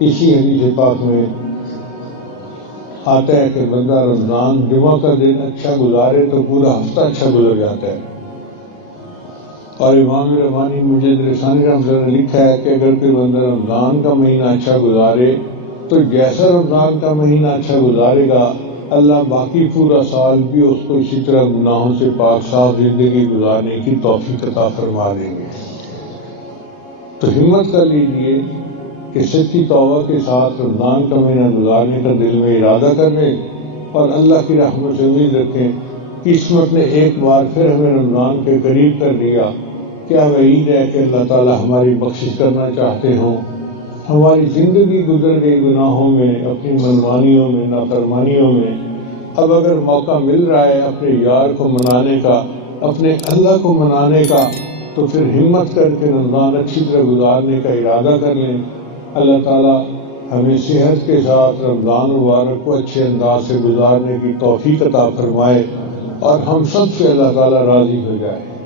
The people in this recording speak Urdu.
اسی حدیث پاک میں آتا ہے کہ بندہ رمضان جمعہ کا دن اچھا گزارے تو پورا ہفتہ اچھا گزر جاتا ہے۔ اور امام ربانی مجد رسانی رحمۃ اللہ نے لکھا ہے کہ اگر کوئی بندہ رمضان کا مہینہ اچھا گزارے تو جیسا رمضان کا مہینہ اچھا گزارے گا اللہ باقی پورا سال بھی اس کو اسی طرح گناہوں سے پاک صاف زندگی گزارنے کی توفیق عطا فرما دیں گے۔ تو ہمت کر لیجیے کہ سچی توبہ کے ساتھ رمضان کا مہینہ گزارنے کا دل میں ارادہ کر لیں اور اللہ کی رحمت سے امید رکھیں۔ قسمت نے ایک بار پھر ہمیں رمضان کے قریب کر دیا۔ کیا وعید ہے کہ اللہ تعالی ہماری بخشش کرنا چاہتے ہوں۔ ہماری زندگی گزر گئی گناہوں میں، اپنی منمانیوں میں، نافرمانیوں میں۔ اب اگر موقع مل رہا ہے اپنے یار کو منانے کا، اپنے اللہ کو منانے کا، تو پھر ہمت کر کے رمضان اچھی طرح گزارنے کا ارادہ کر لیں۔ اللہ تعالیٰ ہمیں صحت کے ساتھ رمضان مبارک کو اچھے انداز سے گزارنے کی توفیق عطا فرمائے اور ہم سب سے اللہ تعالیٰ راضی ہو جائے۔